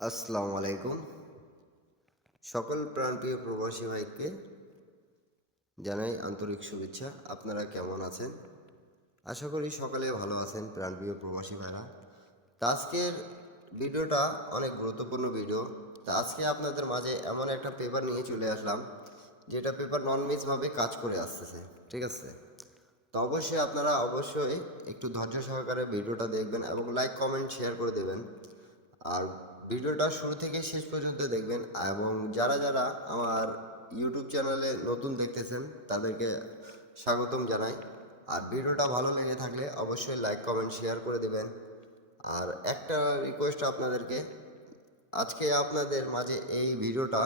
আসসালামু আলাইকুম। সকল প্রাণপ্রিয় প্রবাসী ভাইকে জানাই আন্তরিক শুভেচ্ছা। আপনারা কেমন আছেন? আশা করি সকালে ভালো আছেন প্রাণপ্রিয় প্রবাসী ভাইরা। তা আজকের ভিডিওটা অনেক গুরুত্বপূর্ণ ভিডিও। তা আজকে আপনাদের মাঝে এমন একটা পেপার নিয়ে চলে আসলাম, যেটা পেপার নন মিসভাবে কাজ করে আসতেছে। ঠিক আছে? তো অবশ্যই আপনারা একটু ধৈর্য সহকারে ভিডিওটা দেখবেন এবং লাইক কমেন্ট শেয়ার করে দেবেন। আর ভিডিওটা শুরু থেকে শেষ পর্যন্ত দেখবেন এবং যারা যারা আমার ইউটিউব চ্যানেলে নতুন দেখতেছেন তাদেরকে স্বাগতম জানাই। আর ভিডিওটা ভালো লেগে থাকলে অবশ্যই লাইক কমেন্ট শেয়ার করে দেবেন। আর একটা রিকোয়েস্ট আপনাদেরকে, আজকে আপনাদের মাঝে এই ভিডিওটা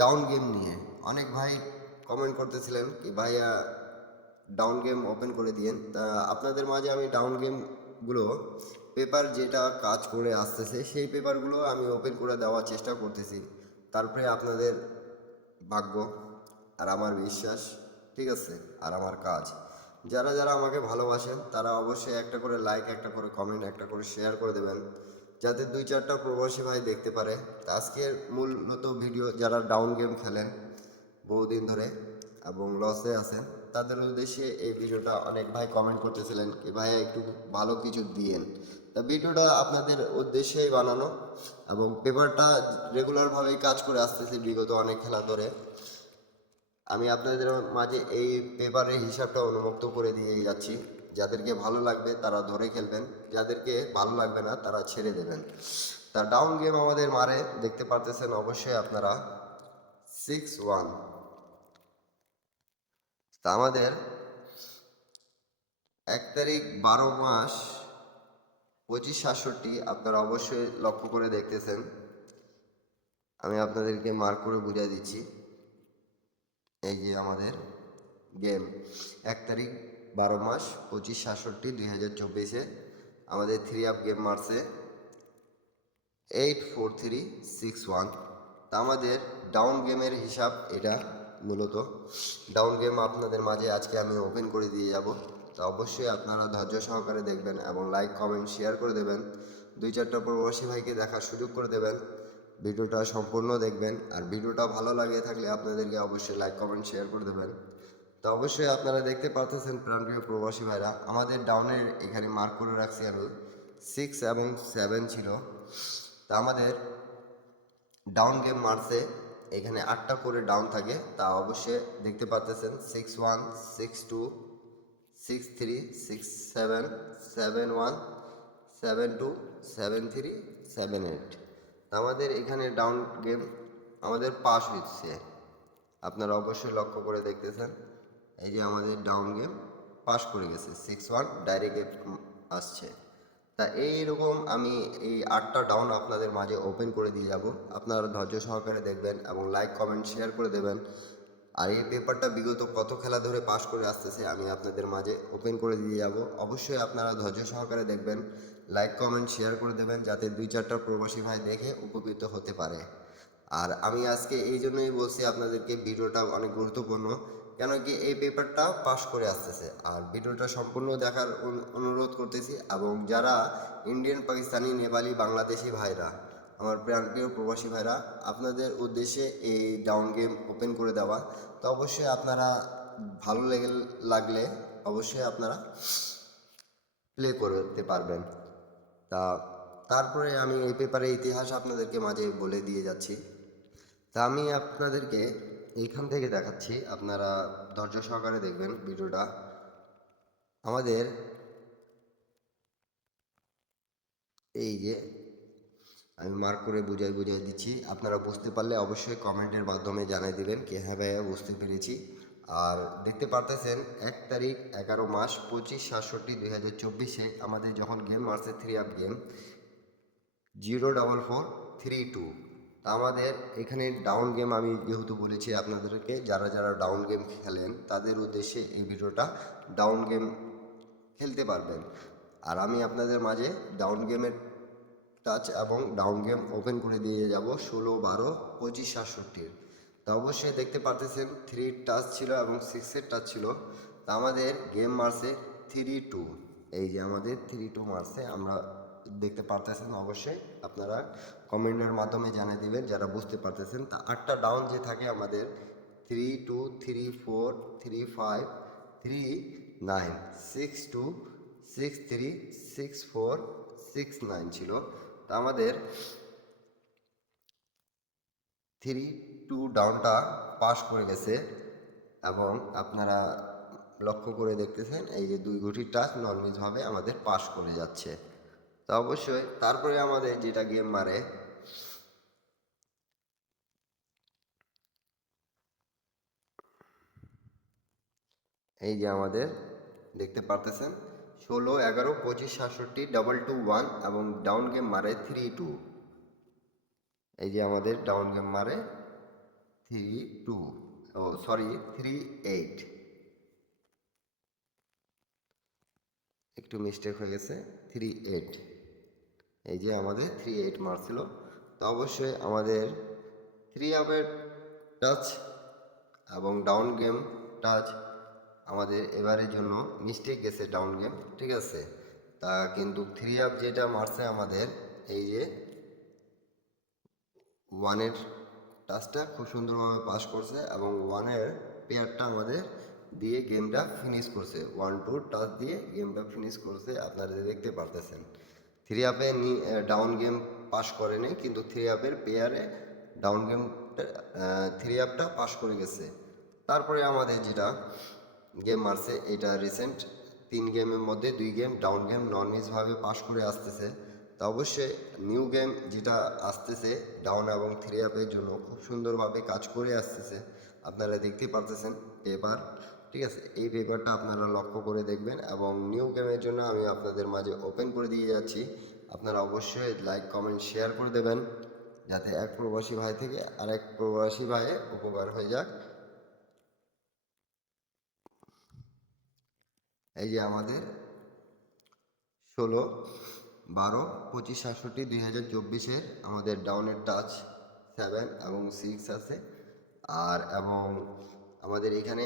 ডাউন গেম নিয়ে। অনেক ভাই কমেন্ট করতেছিলেন কি ভাইয়া ডাউন গেম ওপেন করে দিয়েন। তা আপনাদের মাঝে আমি ডাউন গেমগুলো পেপার যেটা কাজ করে আসতেছে সেই পেপারগুলো আমি ওপেন করে দেওয়ার চেষ্টা করতেছি। তারপরে আপনাদের ভাগ্য আর আমার বিশ্বাস, ঠিক আছে, আর আমার কাজ। যারা যারা আমাকে ভালোবাসেন তারা অবশ্যই একটা করে লাইক, একটা করে কমেন্ট, একটা করে শেয়ার করে দেবেন, যাতে 2-4টা প্রবাসী ভাই দেখতে পারে। তা আজকের মূলত ভিডিও, যারা ডাউন গেম খেলেন বহুদিন ধরে এবং লসে আছেন তাদের উদ্দেশ্যে এই ভিডিওটা। অনেক ভাই কমেন্ট করতেছিলেন কি ভাই একটু ভালো কিছু দিয়েন। তা ভিডিওটা আপনাদের উদ্দেশ্যেই বানানো এবং পেপারটা রেগুলারভাবেই কাজ করে আসতেছে বিগত অনেক খেলা ধরে। আমি আপনাদের মাঝে এই পেপারের হিসাবটা উন্মুক্ত করে দিয়ে যাচ্ছি। যাদেরকে ভালো লাগবে তারা ধরে খেলবেন, যাদেরকে ভালো লাগবে না তারা ছেড়ে দেবেন। তা ডাউন গেম আমাদের মারে দেখতে পারতেছেন অবশ্যই আপনারা 6-1। তা আমাদের 1 তারিখ 12 মাস 2567 আপনারা অবশ্যই লক্ষ্য করে দেখতেছেন। আমি আপনাদেরকে মার্ক করে বুঝিয়ে দিচ্ছি। এই যে আমাদের গেম 1 তারিখ 12 মাস 2567 আমাদের 3 আপ গেম মারছে 84361। তা আমাদের ডাউন গেমের হিসাব এটা। মূলত ডাউন গেম আপনাদের মাঝে আজকে আমি ওপেন করে দিয়ে যাব। তা অবশ্যই আপনারা ধৈর্য সহকারে দেখবেন এবং লাইক কমেন্ট শেয়ার করে দেবেন। 2-4টা প্রবাসী ভাইকে দেখার সুযোগ করে দেবেন। ভিডিওটা সম্পূর্ণ দেখবেন আর ভিডিওটা ভালো লাগে থাকলে আপনাদেরকে অবশ্যই লাইক কমেন্ট শেয়ার করে দেবেন। তো অবশ্যই আপনারা দেখতে পাচ্ছেন প্রাণপ্রিয় প্রবাসী ভাইরা, আমাদের ডাউনের এখানে মার্ক করে রাখছি আমি 6 এবং 7 ছিল। তা আমাদের ডাউন গেম মারছে এখানে 8টা করে ডাউন থাকে। তা অবশ্যই দেখতে পাচ্ছেন 6-1, 6-2, 6-3, 6-7, 7-1, 7-2, 7-3, 7-8। আমাদের এখানে ডাউন গেম আমাদের পাস হচ্ছে, আপনারা অবশ্যই লক্ষ্য করে দেখতেছেন। এই যে আমাদের ডাউন গেম পাস করে গেছে 6-1 ডাইরেক্ট আসছে। তা এইরকম আমি এই 8টা ডাউন আপনাদের মাঝে ওপেন করে দিয়ে যাব। আপনারা ধৈর্য সহকারে দেখবেন এবং লাইক কমেন্ট শেয়ার করে দেবেন। আর এই পেপারটা বিগত কত খেলা ধরে পাস করে আসতেছে আমি আপনাদের মাঝে ওপেন করে দিয়ে যাব। অবশ্যই আপনারা ধৈর্য সহকারে দেখবেন, লাইক কমেন্ট শেয়ার করে দেবেন, যাতে 2-4টা প্রবাসী ভাই দেখে উপকৃত হতে পারে। আর আমি আজকে এই জন্যই বলছি আপনাদেরকে ভিডিওটা অনেক গুরুত্বপূর্ণ, কেন কি এই পেপারটা পাস করে আসতেছে। আর ভিডিওটা সম্পূর্ণ দেখার অনুরোধ করতেছি। এবং যারা ইন্ডিয়ান, পাকিস্তানি, নেপালি, বাংলাদেশি ভাইরা, আমার প্রিয় প্রবাসী ভাইরা, আপনাদের উদ্দেশ্যে এই ডাউন গেম ওপেন করে দেওয়া। তো অবশ্যই আপনারা ভালো লাগলে অবশ্যই আপনারা প্লে করতে পারবেন। তা তারপরে আমি এই পেপারের ইতিহাস আপনাদেরকে মাঝে বলে দিয়ে যাচ্ছি। তা আমি আপনাদেরকে এইখান থেকে দেখাচ্ছি, আপনারা ধৈর্য সহকারে দেখবেন ভিডিওটা। আমাদের এই যে আমি মার্ক করে বুঝাই দিচ্ছি, আপনারা বুঝতে পারলে অবশ্যই কমেন্টের মাধ্যমে জানাই দিবেন কি হ্যাঁ ভাইয়া বুঝতে পেরেছি। আর দেখতে পারতেছেন 1 তারিখ 11 মাস 25/67/2024 আমাদের যখন গেম মারছে 3 আপ গেম 04432। তা আমাদের এখানে ডাউন গেম আমি যেহেতু বলেছি আপনাদেরকে, যারা যারা ডাউন গেম খেলেন তাদের উদ্দেশ্যে এই ভিডিওটা। ডাউন গেম খেলতে পারবেন। আর আমি আপনাদের মাঝে ডাউন গেমের টাচ এবং ডাউন গেম ওপেন করে দিয়ে যাব 16/12/25/67। তা অবশ্যই দেখতে পারতেছেন 3 টাচ ছিল এবং 6-এর টাচ ছিল। তা আমাদের গেম মারছে 3-2। এই যে আমাদের 3-2 মারছে। আমরা দেখতে পারতেছেন অবশ্যই আপনারা কমেন্টের মাধ্যমে জানিয়ে দিবেন যারা বুঝতে পারতেছেন। তা 8টা ডাউন যে থাকে আমাদের 3 2 3 4 3 5 3 9 6 2 6 3 6 4 6 9 ছিল। তা আমাদের 3 2 ডাউনটা পাস করে গেছে এবং আপনারা লক্ষ্য করে দেখতেছেন এই যে 2 গুটির টাচ নর্মালভাবে আমাদের পাস করে যাচ্ছে। তো অবশ্যই তারপরে আমাদের যেটা গেম মারে এই যে আমাদের দেখতে পারতেছেন 16 11 25 67 221 এবং ডাউন গেম মারে 3 2। এই যে আমাদের ডাউন গেম মারে 3 2 ও সরি 3 8, একটু মিস্টেক হয়ে গেছে 3 8। এই যে আমাদের 3 8 মারছিল। তো অবশ্যই আমাদের 3 আপের টাচ এবং ডাউন গেম টাচ আমাদের এবারের জন্য মিস্টেক গেছে ডাউন গেম, ঠিক আছে। তা কিন্তু 3 আপ যেটা মারছে আমাদের এই যে 1-এর টাচটা খুব সুন্দরভাবে পাস করছে এবং 1-এর পেয়ারটা আমাদের দিয়ে গেমটা ফিনিশ করছে। 1 2 টাচ দিয়ে গেমটা ফিনিশ করছে আপনারা দেখতে পারতেছেন। 3 আপে ডাউন গেম পাস করেনি কিন্তু 3 আপের পেয়ারে ডাউন গেম 3 আপটা পাস করে গেছে। তারপরে আমাদের যেটা গেম মারছে এটা রিসেন্ট 3 গেমের মধ্যে 2 গেম ডাউন গেম নন মিসভাবে পাস করে আসতেছে। তা অবশ্যই নিউ গেম যেটা আসতেছে ডাউন এবং 3 আপের জন্য খুব সুন্দরভাবে কাজ করে আসতেছে আপনারা দেখতেই পারতেছেন পেপার, ঠিক আছে। এই পেপারটা আপনারা লক্ষ্য করে দেখবেন এবং নিউ গেমের জন্য আমি আপনাদের মাঝে ওপেন করে দিয়ে যাচ্ছি। আপনারা অবশ্যই লাইক কমেন্ট শেয়ার করে দেবেন যাতে এক প্রবাসী ভাই থেকে আরেক প্রবাসী ভাইয়ে উপকার হয়ে যাক। এই যে আমাদের 16 12 25 67 2024-এর আমাদের ডাউনের টাচ 7 এবং 6 আছে আর এবং আমাদের এখানে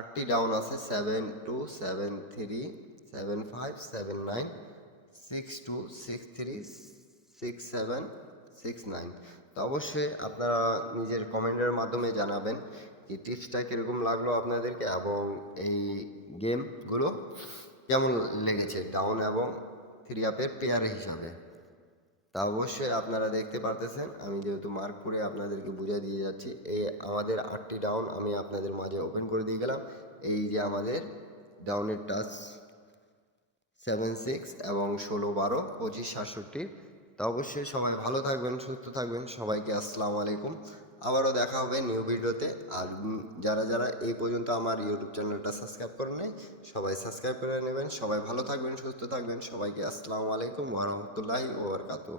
8টি ডাউন আছে 7 2 7 3 7 5 7 9 6 2 6 3 6 7 6 9। তো অবশ্যই আপনারা নিজের কমেন্টের মাধ্যমে জানাবেন যে টিপসটা কীরকম লাগলো আপনাদেরকে এবং এই গেমগুলো কেমন লেগেছে ডাউন এবং 3 আপের পেয়ার হিসাবে। তা অবশ্যই আপনারা দেখতে পারতেছেন আমি যেহেতু মার্ক করে আপনাদেরকে বুঝিয়ে দিয়ে যাচ্ছি। এই আমাদের 8টি ডাউন আমি আপনাদের মাঝে ওপেন করে দিয়ে গেলাম। এই যে আমাদের ডাউনের টাচ 7 6 এবং 16 12 25 67। তা অবশ্যই সবাই ভালো থাকবেন সুস্থ থাকবেন, সবাইকে আসসালামু আলাইকুম। আবারও দেখা হবে নিউ ভিডিওতে। আর যারা যারা এই পর্যন্ত আমার ইউটিউব চ্যানেলটা সাবস্ক্রাইব করে নেয় সবাই সাবস্ক্রাইব করে নেবেন। সবাই ভালো থাকবেন সুস্থ থাকবেন, সবাইকে আসসালামু আলাইকুম ওয়া রাহমাতুল্লাহি ওয়া বারাকাতুহু।